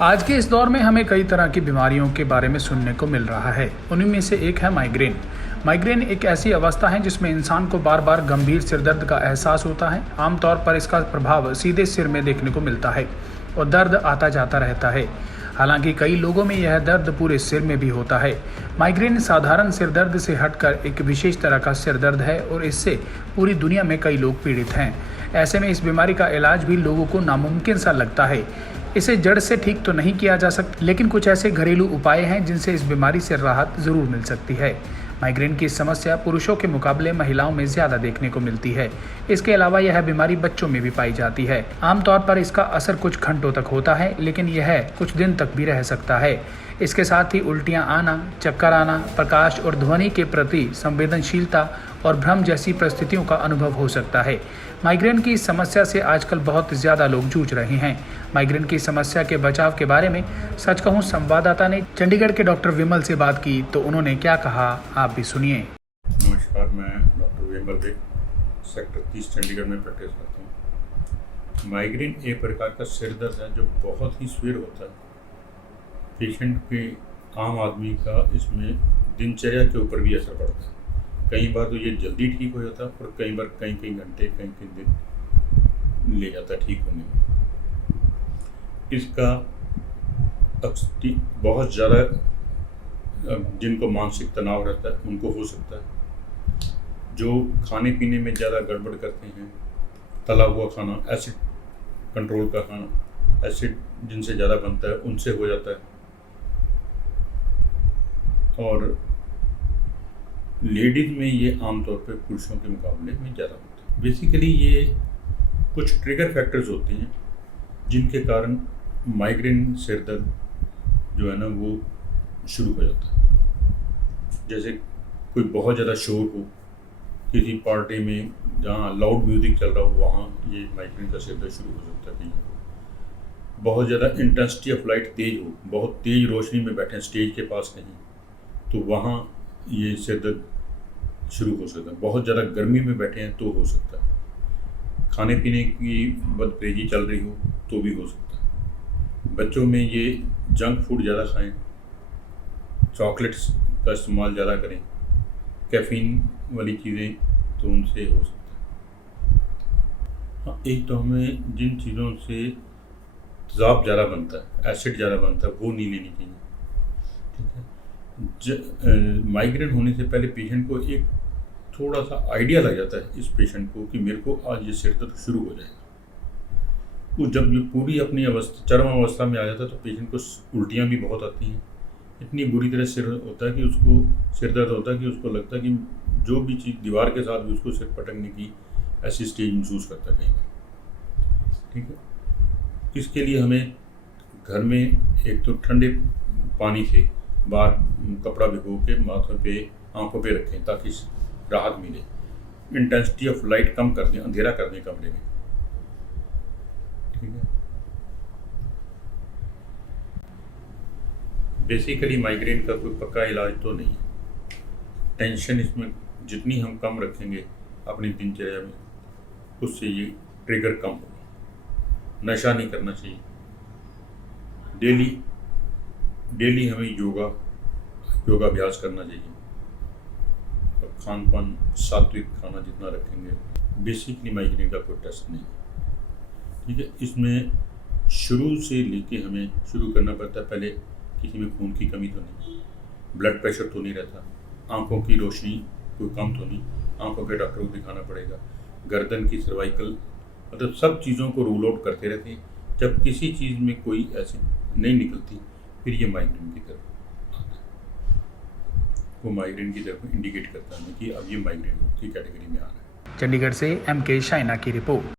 आज के इस दौर में हमें कई तरह की बीमारियों के बारे में सुनने को मिल रहा है। उन्हीं में से एक है माइग्रेन। माइग्रेन एक ऐसी अवस्था है जिसमें इंसान को बार बार गंभीर सिरदर्द का एहसास होता है। आमतौर पर इसका प्रभाव सीधे सिर में देखने को मिलता है और दर्द आता जाता रहता है। हालांकि कई लोगों में यह दर्द पूरे सिर में भी होता है। माइग्रेन साधारण सिरदर्द से हटकर एक विशेष तरह का सिरदर्द है और इससे पूरी दुनिया में कई लोग पीड़ित हैं। ऐसे में इस बीमारी का इलाज भी लोगों को नामुमकिन सा लगता है। इसे जड़ से ठीक तो नहीं किया जा सकता, लेकिन कुछ ऐसे घरेलू उपाय हैं जिनसे इस बीमारी से राहत जरूर मिल सकती है। माइग्रेन की समस्या पुरुषों के मुकाबले महिलाओं में ज्यादा देखने को मिलती है। इसके अलावा यह बीमारी बच्चों में भी पाई जाती है। आमतौर पर इसका असर कुछ घंटों तक होता है, लेकिन यह कुछ दिन तक भी रह सकता है। इसके साथ ही उल्टियां आना, चक्कर आना, प्रकाश और ध्वनि के प्रति संवेदनशीलता और भ्रम जैसी परिस्थितियों का अनुभव हो सकता है। माइग्रेन की इस समस्या से आजकल बहुत ज़्यादा लोग जूझ रहे हैं। माइग्रेन की समस्या के बचाव के बारे में सच कहूं संवाददाता ने चंडीगढ़ के डॉक्टर विमल से बात की तो उन्होंने क्या कहा, आप भी सुनिए। नमस्कार, मैं डॉक्टर विमल बेग सेक्टर 30 चंडीगढ़ में प्रैक्टिस करता हूँ। माइग्रेन एक प्रकार का सिर दर्द है जो बहुत ही स्वीर होता है। पेशेंट के आम आदमी का इसमें दिनचर्या के ऊपर भी असर पड़ता है। कई बार तो ये जल्दी ठीक हो जाता है और कई बार कई घंटे कई दिन ले जाता है ठीक होने में। इसका बहुत ज़्यादा जिनको मानसिक तनाव रहता है उनको हो सकता है। जो खाने पीने में ज़्यादा गड़बड़ करते हैं, तला हुआ खाना, एसिड कंट्रोल का खाना, एसिड जिनसे ज़्यादा बनता है उनसे हो जाता है। और लेडीज़ में ये आमतौर पर पुरुषों के मुकाबले में ज़्यादा होता है। बेसिकली ये कुछ ट्रिगर फैक्टर्स होते हैं जिनके कारण माइग्रेन सिर दर्द जो है ना वो शुरू हो जाता है। जैसे कोई बहुत ज़्यादा शोर हो किसी पार्टी में, जहाँ लाउड म्यूज़िक चल रहा हो, वहाँ ये माइग्रेन का सिर दर्द शुरू हो सकता है। कहीं बहुत ज़्यादा इंटेंसिटी ऑफ लाइट तेज़ हो, बहुत तेज़ रोशनी में बैठे स्टेज के पास कहीं, तो वहाँ ये सिर दर्द शुरू हो सकता है। बहुत ज़्यादा गर्मी में बैठे हैं तो हो सकता है। खाने पीने की बदपरहेज़ी चल रही हो तो भी हो सकता है। बच्चों में ये जंक फूड ज़्यादा खाएं, चॉकलेट्स का इस्तेमाल ज़्यादा करें, कैफ़ीन वाली चीज़ें, तो उनसे हो सकता है। हाँ, एक तो हमें जिन चीज़ों से तेज़ाब ज़्यादा बनता है, एसिड ज़्यादा बनता है, वो नहीं लेनी चाहिए। ठीक है। माइग्रेन होने से पहले पेशेंट को एक थोड़ा सा आइडिया लग जाता है इस पेशेंट को कि मेरे को आज ये सिर दर्द शुरू हो जाएगा। वो जब ये पूरी अपनी अवस्था चरम अवस्था में आ जाता है तो पेशेंट को उल्टियाँ भी बहुत आती हैं। इतनी बुरी तरह सिर होता है कि उसको सिर दर्द होता है कि उसको लगता है कि जो भी चीज़ दीवार के साथ भी उसको सिर पटकने की ऐसी स्टेज महसूस करता है कई बार। ठीक है। इसके लिए हमें घर में एक तो ठंडे पानी से बाहर कपड़ा भिगो के माथे पे, आंखों पे रखें ताकि राहत मिले। इंटेंसिटी ऑफ लाइट कम कर दें, अंधेरा कर दें कमरे में। ठीक है। बेसिकली माइग्रेन का कोई पक्का इलाज तो नहीं है। टेंशन इसमें जितनी हम कम रखेंगे अपनी दिनचर्या में, उससे ये ट्रिगर कम होगा। नशा नहीं करना चाहिए। डेली हमें योगाभ्यास करना चाहिए और खान पान सात्विक खाना जितना रखेंगे। बेसिकली माइग्रेन का कोई टेस्ट नहीं है। ठीक है। इसमें शुरू से लेके हमें शुरू करना पड़ता है। पहले किसी में खून की कमी तो नहीं, ब्लड प्रेशर तो नहीं रहता, आंखों की रोशनी कोई कम तो नहीं, आंखों के डॉक्टर को दिखाना पड़ेगा। गर्दन की सर्वाइकल, मतलब सब चीज़ों को रूल आउट करते रहते हैं। जब किसी चीज़ में कोई ऐसी नहीं निकलती फिर ये माइग्रेन की तरफ आता है। वो माइग्रेन की तरफ इंडिकेट करता है कि अब ये माइग्रेन की कैटेगरी में आ रहा है। चंडीगढ़ से MK शाइना की रिपोर्ट।